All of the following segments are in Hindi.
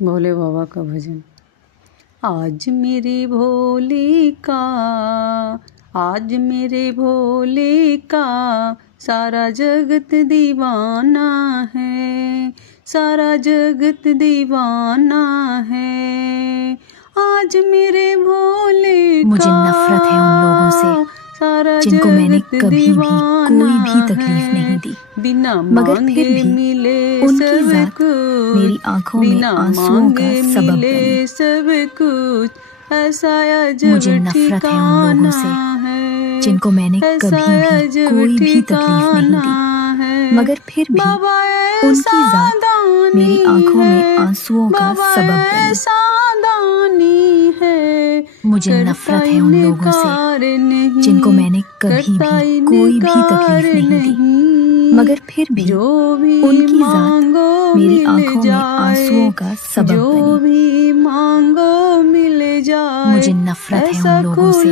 भोले बाबा का भजन। आज मेरे भोले का, आज मेरे भोले का सारा जगत दीवाना है, सारा जगत दीवाना है। आज मेरे भोले मुझे नफरत है उन लोगों से जिनको मैंने कभी भी कोई भी तकलीफ नहीं दी, बिना मगर फिर भी मिले उनकी जात मेरी आंखों में आंसुओं का सबब बनी। सब कुछ ऐसा मुझे नफरत है उन लोगों से जिनको मैंने कभी भी कोई भी तकलीफ नहीं दी, मगर फिर भी उनकी जात मेरी आंखों में आंसुओं का सबब बनी। मुझे नफरत है उन लोगों से जिनको मैंने कभी भी कोई भी तकलीफ नहीं दी, मगर फिर भी उनकी जात मेरी आंखों में आंसुओं का सबब बनी। मुझे नफरत है उन लोगों से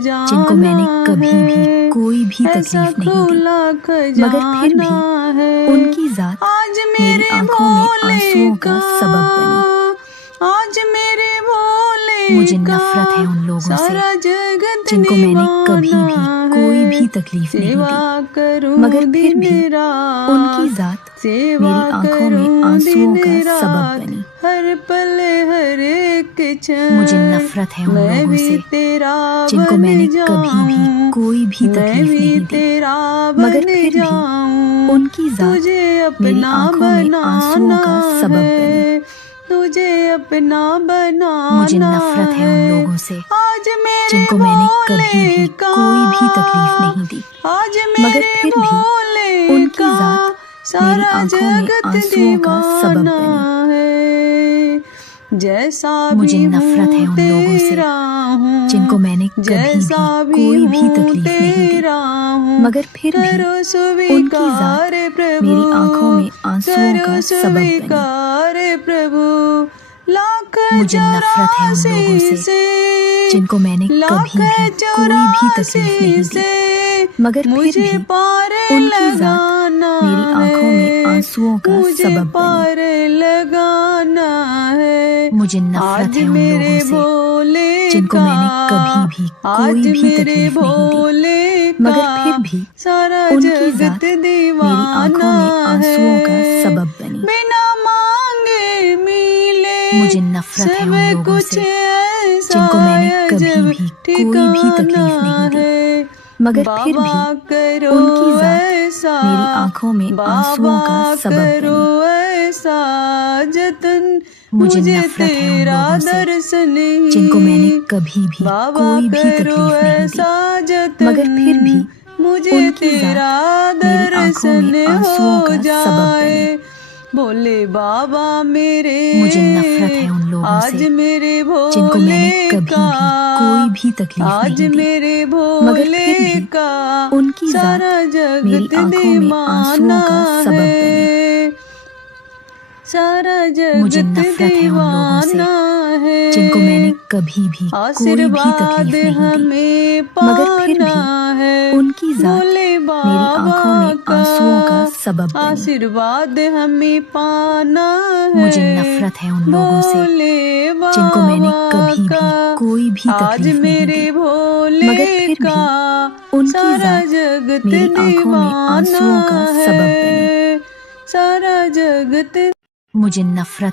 जिनको मैंने कभी भी कोई भी तकलीफ नहीं दी, मगर फिर भी उनकी जात मेरी आंखों में आंसुओं का सबब बनी। आज मेरे भोले मुझे नफरत है उन लोगों से जिनको मैंने कभी भी कोई भी तकलीफ नहीं दी, मगर फिर भी उनकी जात मेरी आंखों में आंसुओं का सबब बनी। हर पल हर एक क्षण मुझे नफरत है उन लोगों से जिनको मैंने कभी भी कोई भी तकलीफ नहीं दी, मगर फिर भी उनकी जात मेरी आंखों में आंसुओं का सबब बनी। तुझे अपना बना। मुझे नफरत है उन लोगों से जिनको मैंने कभी भी कोई भी तकलीफ नहीं दी, मगर फिर भी उनकी जात मेरी आंखों में आंसुओं का सबब बनी। जैसा मुझे नफरत है उन लोगों से जिनको मैंने कभी भी कोई भी तकलीफ नहीं दी, मगर फिर भी उनकी जात मेरी आंखों में आंसुओं का सबब बनी। प्रभु मुझे नफरत है उन लोगों से जिनको मैंने कभी भी कोई भी तकलीफ नहीं दी, मगर फिर भी उनकी जात मेरी आंखों में आंसुओं का सबब बनी। मुझे नफरत है उन लोगों से जिनको मैंने कभी भी कोई भी तकलीफ नहीं दी, मगर फिर भी उनकी जात मेरी आंखों में आंसुओं का सबब बनी। मुझे नफरत है उन लोगों से जिनको मैंने कभी भी कोई भी तकलीफ नहीं दी, मगर फिर भी उनकी जात मेरी आंखों में आंसुओं का सबब बनी। मुझे नफरत है उन लोगों से जिनको मैंने कभी भी कोई भी तकलीफ नहीं दी, मगर फिर भी उनकी जात मेरी आंखों में आंसुओं का सबब बनी। भोले बाबा मेरे, मुझे नफरत है उन लोगों से जिनको मैंने कभी भी कोई भी तकलीफ नहीं दी, मगर फिर भी उनकी जात मेरी आंखों में आंसुओं का सबब बनी। मुझे नफरत है उन लोगों से जिनको मैंने कभी भी कोई भी तकलीफ नहीं दी, मगर फिर भी उनकी जात मेरी आंखों में आंसुओं का सबब बनी। आशीर्वाद हमें पाना है। मुझे नफरत है उन लोगों से जिनको मैंने कभी भी कोई भी तकलीफ नहीं दी, मगर फिर भी उनकी जात मेरी आंखों में आंसुओं का सबब बनी। सारा जगत मुझे नफरत